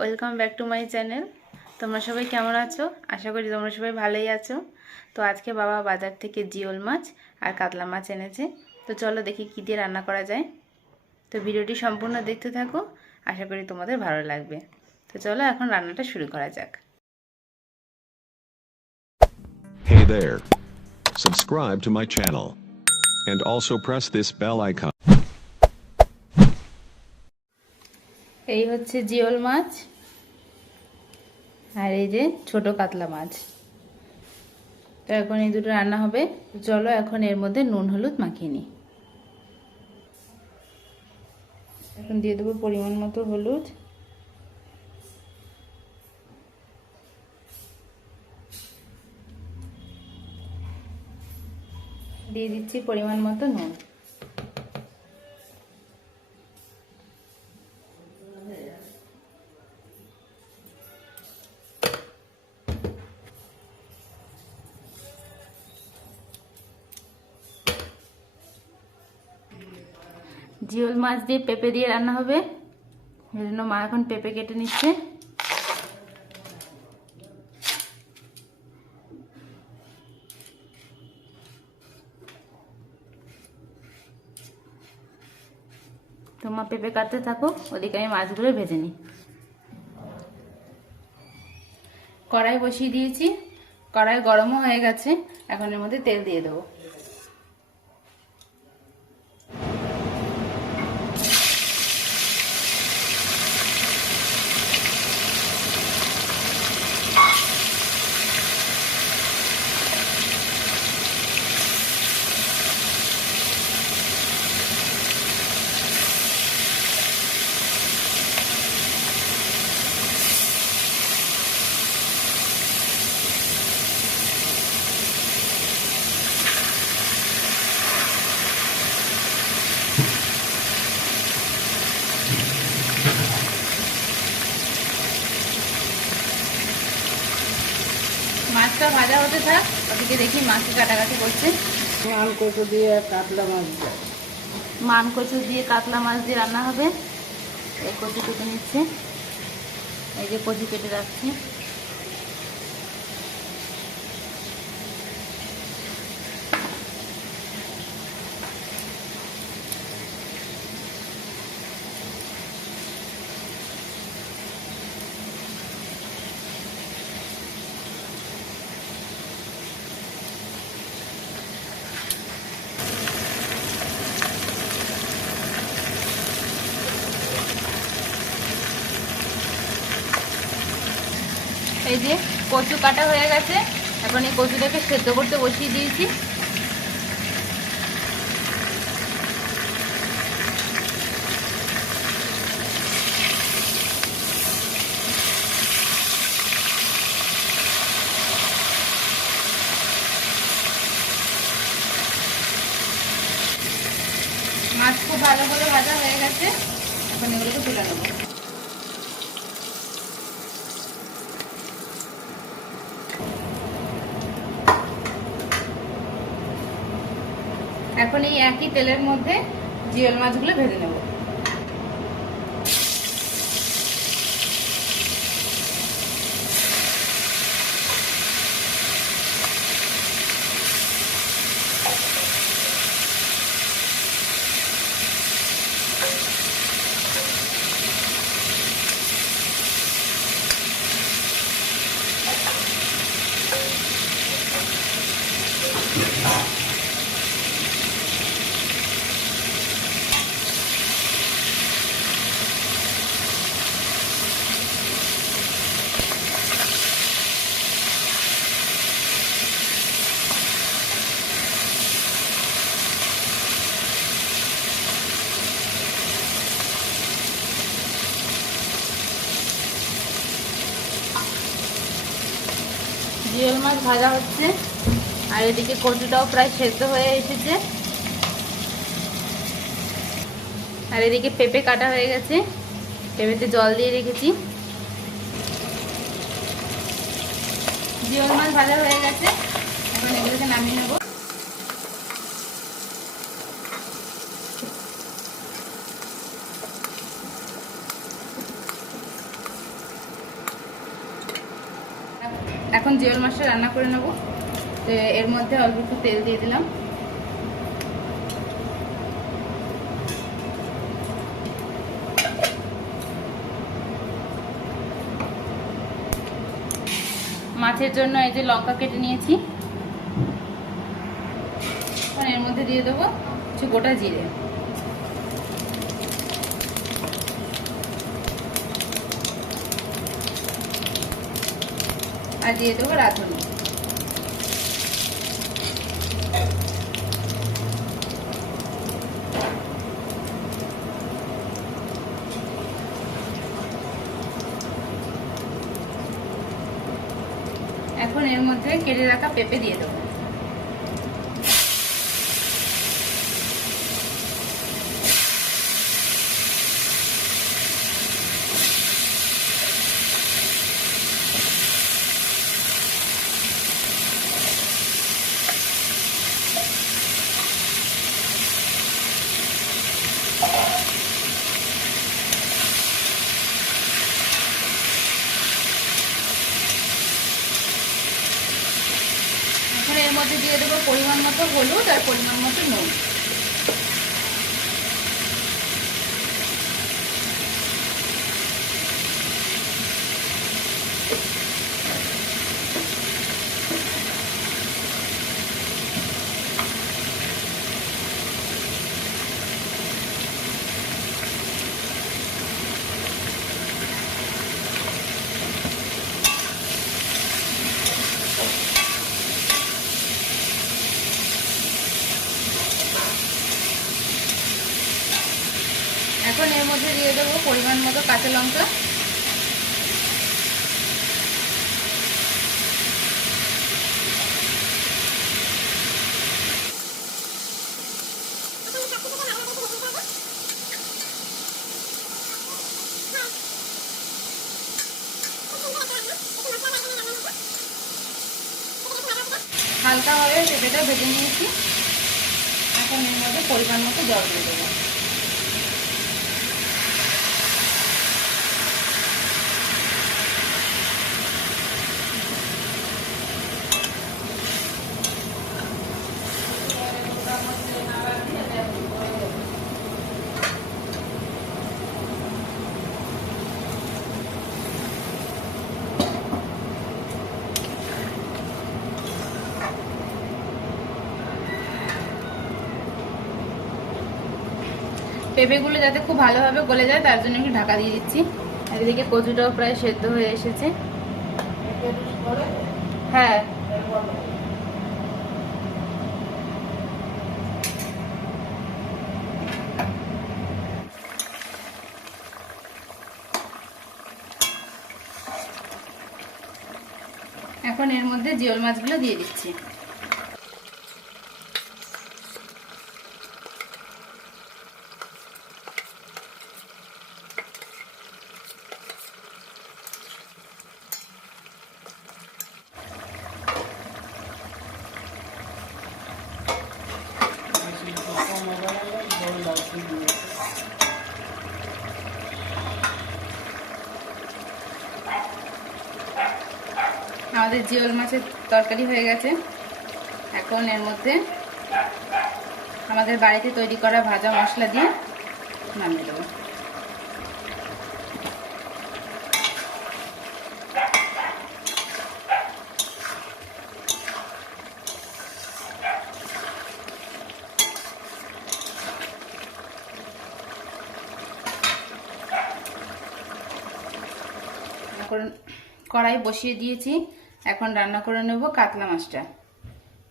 Welcome back to my channel. তোমরা সবাই কেমন আছো? আশা করি তোমরা সবাই ভালোই আছো। তো আজকে বাবা বাজার থেকে জিওল মাছ আর কাতলা মাছ এনেছে। তো চলো দেখি কী দিয়ে রান্না করা যায়। তো ভিডিওটি সম্পূর্ণ দেখতে থাকো, আশা করি তোমাদের ভালো লাগবে। তো চলো এখন রান্নাটা শুরু করা যাক। Hey there. Subscribe to my channel. And also press this bell icon. এই হচ্ছে জিওল মাছ আর এই যে ছোট কাতলা মাছ। তো এখন এই দুটো রান্না হবে। চলো এখন এর মধ্যে নুন হলুদ মাখিয়ে নিই। এখন দিয়ে দেবো পরিমাণ মতো হলুদ, দিয়ে দিচ্ছি পরিমাণ মতো নুন। জিওল মাছ দিয়ে পেঁপে দিয়ে রান্না হবে, এই জন্য মা এখন পেঁপে কেটে নিচ্ছে। তোমার পেঁপে কাটতে থাকো, ওদিকে আমি মাছগুলো ভেজে নিই। কড়াই বসিয়ে দিয়েছি, কড়াই গরমও হয়ে গেছে। এখন এর মধ্যে তেল দিয়ে দেবো। মাছটা ভাজা হতে থাক, ওদিকে দেখি মাছকে কাটাকাটি করছে। মানকচু দিয়ে কাতলা মাছ দিয়ে মানকচু দিয়ে কাতলা মাছ দিয়ে রান্না হবে। এই কচু কেটে নিচ্ছে, এই যে কচু কেটে রাখছি। এই যে কচু কাটা হয়ে গেছে, এখন এই কচুটাকে সেদ্ধ করতে বসিয়ে দিয়েছি। মাছ খুব ভালো করে ভাজা হয়ে গেছে, এখন এগুলোকে তুলে নেবো। এখন এই একই তেলের মধ্যে জিওল মাছগুলো ভেজে নেব। জিওল মাছ ভাজা হচ্ছে আর এদিকে কচুটাও প্রায় সেদ্ধ হয়ে এসেছে। আর এদিকে পেঁপে কাটা হয়ে গেছে, পেঁপেতে জল দিয়ে রেখেছি। জিওল মাছ ভাজা হয়ে গেছে, এখন এগুলোকে নামিয়ে নেবো। এখন জিওল মাছটা রান্না করে নেব। তো এর মধ্যে অল্প একটু তেল দিয়ে দিলাম। মাছের জন্য এই যে লঙ্কা কেটে নিয়েছি। এর মধ্যে দিয়ে দেবো কিছু গোটা জিরে, আর দিয়ে দেবো রাঁধুনি। এখন এর মধ্যে কেটে রাখা পেঁপে দিয়ে দেবো। এর মধ্যে দিয়ে দেবো পরিমাণ মতো হলুদ আর পরিমাণ মতো নুন। এখন এর মধ্যে দিয়ে দেবো পরিমাণ মতো কাঁচা লঙ্কা, হালকাভাবে পেঁপেটা ভেজে নিয়েছি। এখন এর মধ্যে পরিমাণ মতো জল দিয়ে দেবো। পেঁপেগুলো যাতে খুব ভালোভাবে গলে যায় তার জন্য একটু ঢাকা দিয়ে দিচ্ছি। এদিকে কচুটাও প্রায় সেদ্ধ হয়ে এসেছে। হ্যাঁ, এখন এর মধ্যে জিওল মাছগুলো দিয়ে দিচ্ছি। আমাদের জিওল মাছের তরকারি হয়ে গেছে। এখন এর মধ্যে আমাদের বাড়িতে তৈরি করা ভাজা মশলা দিয়ে নামিয়ে দেবো। কড়াই বসিয়ে দিয়েছি। এখন রান্না করে নেব কাতলা মাছটা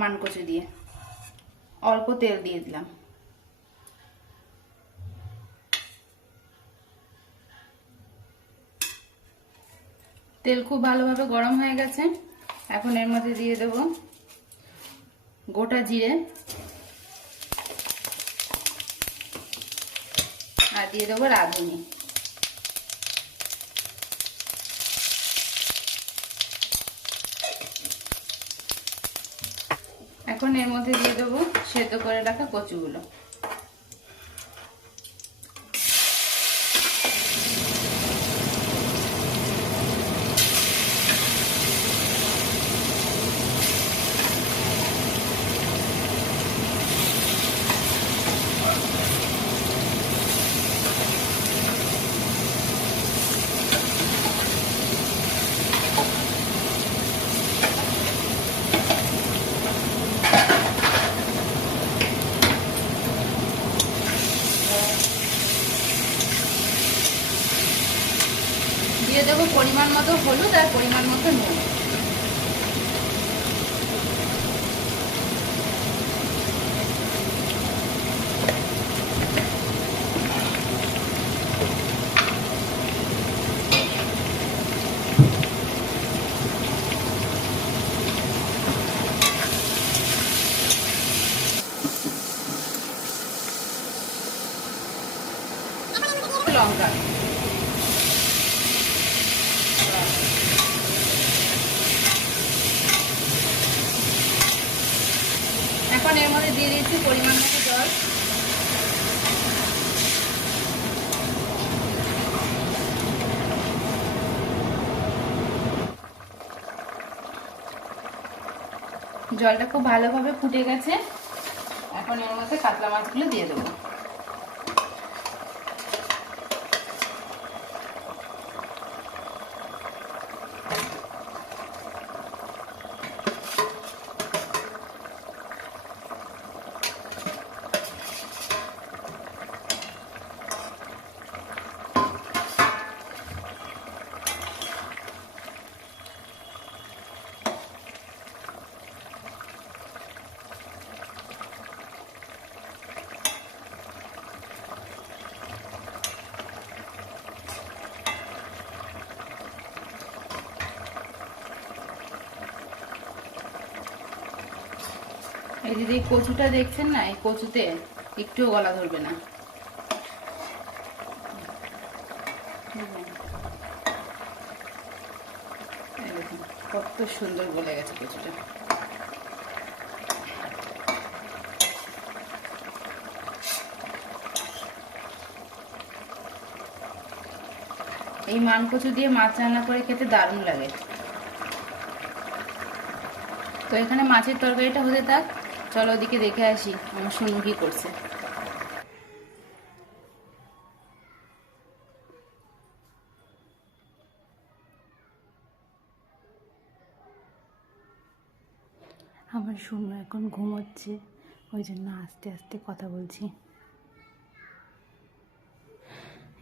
মানকচু দিয়ে। অল্প তেল দিয়ে দিলাম। তেল খুব ভালোভাবে গরম হয়ে গেছে। এখন এর মধ্যে দিয়ে দেব গোটা জিরে আর দিয়ে দেবো রাঁধুনি। এখন এর মধ্যে দিয়ে দেবো সেদ্ধ করে রাখা কচুগুলো। পরিমাণ মতো হলুদ আর পরিমাণ মতো নুন। লঙ্কা, এখন এর মধ্যে দিয়ে দিচ্ছি পরিমাণ মতো জল। জলটা খুব ভালোভাবে ফুটে গেছে, এখন এর মধ্যে কাতলা মাছগুলো দিয়ে দেবো। এই যে কচুটা দেখছেন না, এই কচুতে একটুও গলা ধরবে না। কত সুন্দর গলে গেছে কচুটা। এই মান কচু দিয়ে মাছ রান্না করে খেতে দারুণ লাগে। তো এখানে মাছের তরকারিটা হতে থাক, চলো ওদিকে দেখে আসি আমার সোনু কি করছে। আমার সোনু এখন ঘুমোচ্ছে, ওই জন্য আস্তে আস্তে কথা বলছি।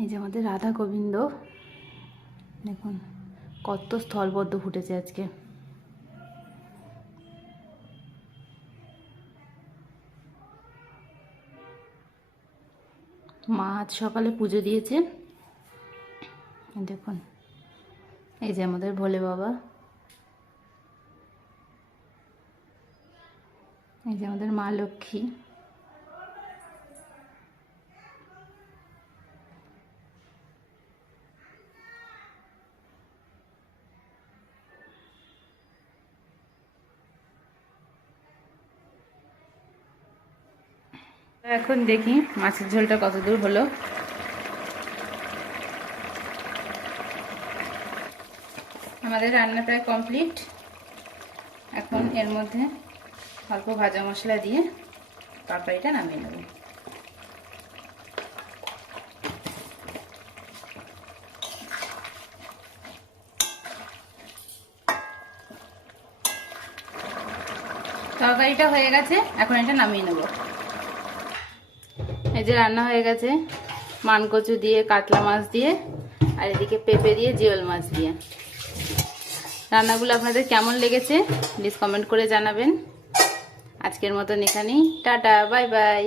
এই যে আমাদের রাধা গোবিন্দ, দেখুন কত স্থলবদ্ধ ফুটেছে আজকে। মা আজ সকালে পুজো দিয়েছে, দেখুন এই যে আমাদের ভোলে বাবা, এই যে আমাদের মা লক্ষ্মী, এখন দেখি মাছের ঝোলটা কত দূর হলো। আমাদের রান্না প্রায় কমপ্লিট। এখন এর মধ্যে অল্প ভাজা মশলা দিয়ে তরকারিটা নামিয়ে নেব। তরকারিটা হয়ে গেছে, এখন এটা নামিয়ে নেব। এই যে রান্না হয়ে গেছে, মানকচু দিয়ে, কাতলা মাছ দিয়ে, আর এদিকে পেঁপে দিয়ে, জিওল মাছ দিয়ে। রান্নাগুলো আপনাদের কেমন লেগেছে প্লিজ কমেন্ট করে জানাবেন। আজকের মতন এখানেই, টাটা, বাই বাই।